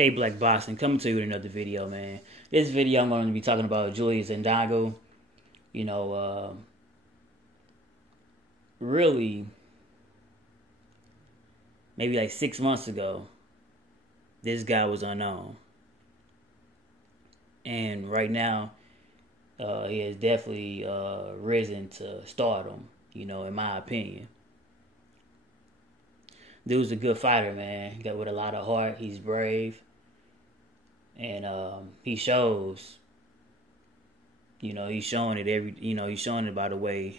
K Black Boxing coming to you with another video, man. This video I'm going to be talking about Julius Indongo. You know, really, maybe like 6 months ago, this guy was unknown. And right now, he has definitely risen to stardom, you know, in my opinion. Dude's a good fighter, man. Got with a lot of heart. He's brave. And he shows, you know, he's showing it he's showing it by the way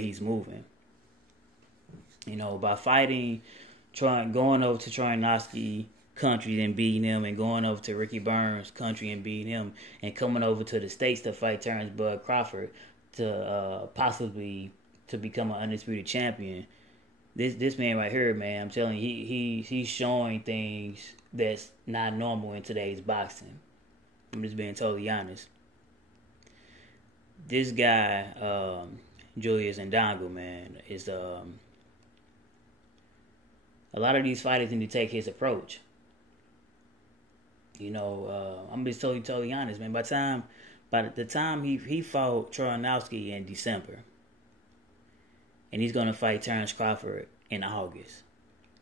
he's moving. You know, by fighting, going over to Troyanowski country and beating him, and going over to Ricky Burns country and beating him, and coming over to the States to fight Terrence Bud Crawford to possibly to become an undisputed champion. This man right here, man, I'm telling you, he's showing things that's not normal in today's boxing. I'm just being totally honest. This guy, Julius Indongo, man, is a lot of these fighters need to take his approach. You know, I'm just totally honest, man. By the time he fought Troyanowski in December, and he's gonna fight Terrence Crawford in August.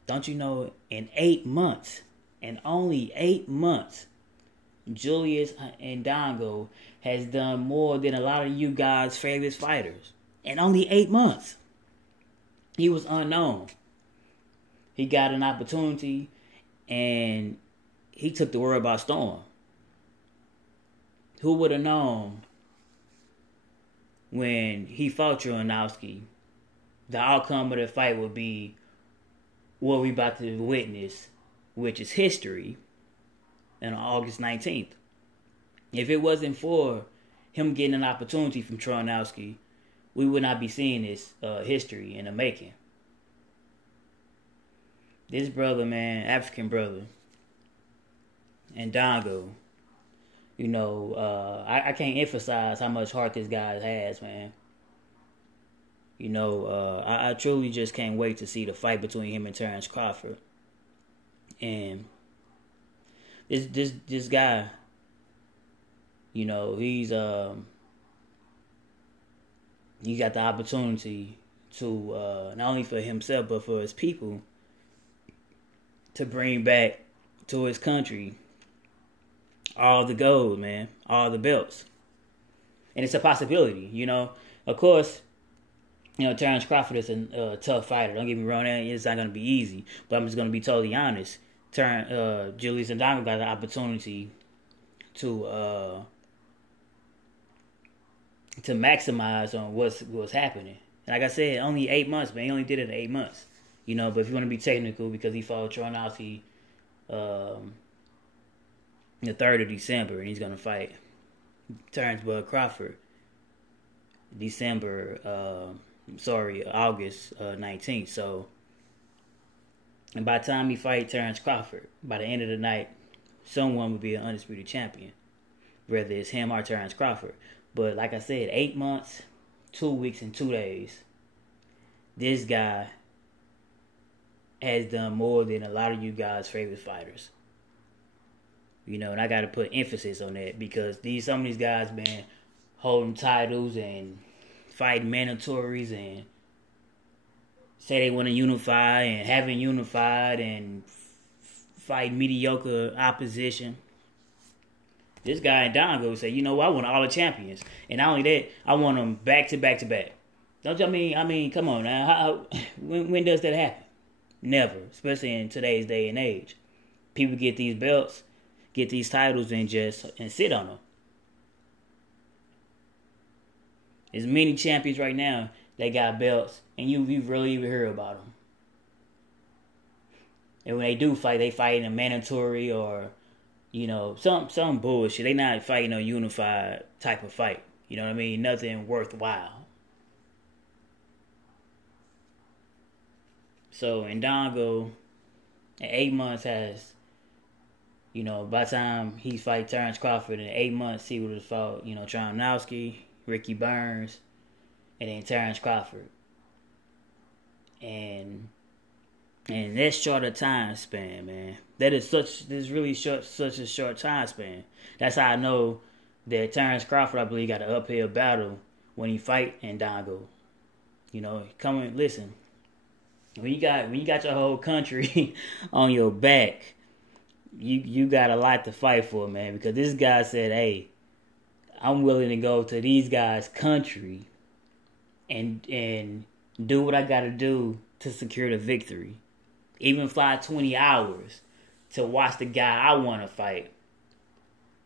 Don't you know? In 8 months, and only 8 months, Julius Indongo has done more than a lot of you guys' favorite fighters. In only 8 months, he was unknown. He got an opportunity, and he took the world by storm. Who would have known when he fought Troyanowski, the outcome of the fight would be what we about to witness, which is history, on August 19th. If it wasn't for him getting an opportunity from Troyanowski, we would not be seeing this history in the making. This brother, man, African brother, Indongo, you know, I can't emphasize how much heart this guy has, man. You know, I truly just can't wait to see the fight between him and Terrence Crawford. And this guy, you know, he got the opportunity to not only for himself but for his people to bring back to his country all the gold, man, all the belts. And it's a possibility, you know. Of course, you know, Terrence Crawford is a tough fighter. Don't get me wrong, it's not going to be easy. But I'm just going to be totally honest. Julius Indongo got the opportunity to maximize on what's happening. And like I said, only 8 months, man. He only did it in 8 months. You know, but if you want to be technical, because he fought Troyanowski the 3rd of December, and he's going to fight Terrence Bud Crawford August 19th. So, and by the time he fight Terrence Crawford, by the end of the night, someone will be an undisputed champion, whether it's him or Terrence Crawford. But like I said, 8 months, 2 weeks, and 2 days, this guy has done more than a lot of you guys' favorite fighters. You know, and I got to put emphasis on that, because some of these guys been holding titles and fighting mandatories and say they want to unify and haven't unified and fight mediocre opposition. This guy Indongo said, you know what, I want all the champions. And not only that, I want them back to back to back. Don't you I mean, come on now. When does that happen? Never, especially in today's day and age. People get these belts, get these titles, and sit on them. There's many champions right now that got belts, and you rarely even hear about them. And when they do fight, they fight in a mandatory or, you know, some bullshit. They not fighting a unified type of fight. You know what I mean? Nothing worthwhile. So Indongo, in 8 months has, you know, by the time he fight Terrence Crawford in 8 months, he would have fought, you know, Troyanowski, Ricky Burns, and then Terrence Crawford. And And that's short a time span, man. This really such a short time span. That's how I know that Terrence Crawford, I believe, got an uphill battle when he fight Indongo. You know, listen. When you got your whole country on your back, you got a lot to fight for, man. Because this guy said, "Hey, I'm willing to go to these guys' country and do what I got to do to secure the victory. Even fly 20 hours to watch the guy I want to fight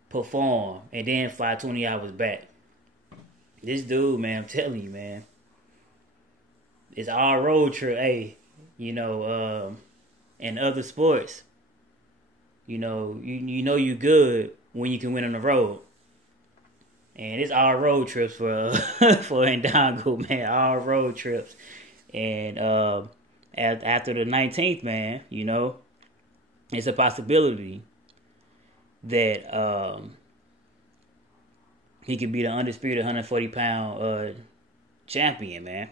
perform, and then fly 20 hours back." This dude, man, I'm telling you, man, it's all road trip. Hey, you know, in other sports, you know you good when you can win on the road. And it's all road trips for for Indongo, man. All road trips. And after the 19th, man, you know, it's a possibility that he could be the undisputed 140-pound champion, man.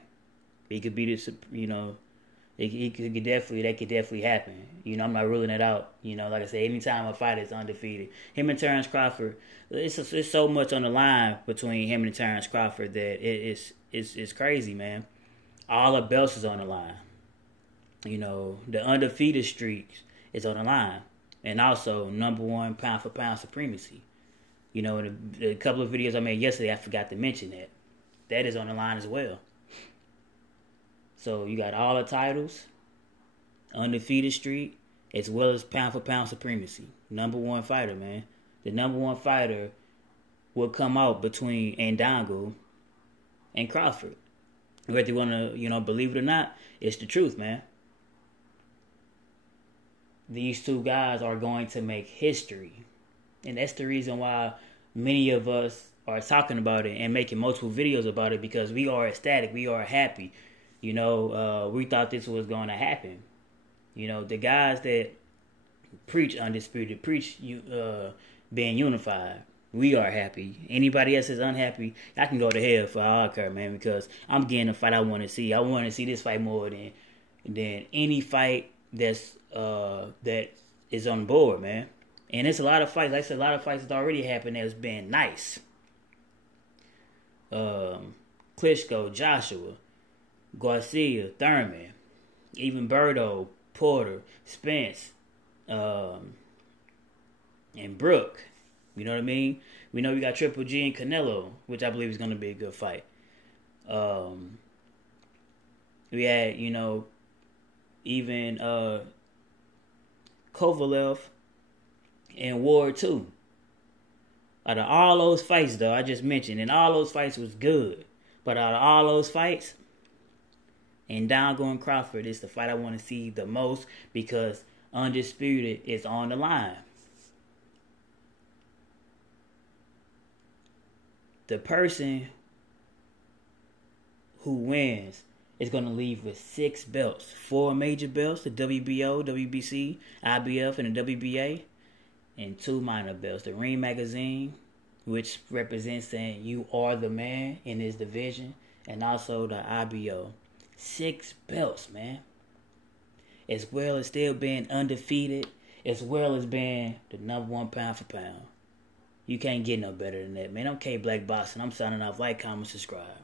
He could be this, you know, that could definitely happen. You know, I'm not ruling it out. You know, like I said, anytime a fighter is undefeated, him and Terrence Crawford, it's so much on the line between him and Terrence Crawford that it's crazy, man. All the belts is on the line. You know, the undefeated streak is on the line, and also #1 pound for pound supremacy. You know, in a couple of videos I made yesterday, I forgot to mention that. That is on the line as well. So you got all the titles, undefeated streak, as well as pound for pound supremacy. #1 fighter, man. The #1 fighter will come out between Indongo and Crawford. Whether you want to, you know, believe it or not, it's the truth, man. These two guys are going to make history. And that's the reason why many of us are talking about it and making multiple videos about it, because we are ecstatic. We are happy. You know, we thought this was going to happen. You know, the guys that preach Undisputed, preach being unified, we are happy. Anybody else is unhappy, I can go to hell for all I care, man, because I'm getting the fight I want to see. I want to see this fight more than any fight that is on board, man. And it's a lot of fights. Like I said, a lot of fights that already happened that's been nice. Klitschko, Joshua, Garcia, Thurman, even Berto, Porter, Spence, and Brooke. You know what I mean? We know we got Triple G and Canelo, which I believe is going to be a good fight. We had, you know, even Kovalev and Ward 2. Out of all those fights, though, I just mentioned, and all those fights was good. But out of all those fights, Indongo and Crawford is the fight I want to see the most, because Undisputed is on the line. The person who wins is going to leave with 6 belts. 4 major belts, the WBO, WBC, IBF, and the WBA. And 2 minor belts. The Ring Magazine, which represents saying you are the man in this division. And also the IBO. 6 belts, man. As well as still being undefeated. As well as being the #1 pound for pound. You can't get no better than that, man. I'm K Black Boston. I'm signing off. Like, comment, subscribe.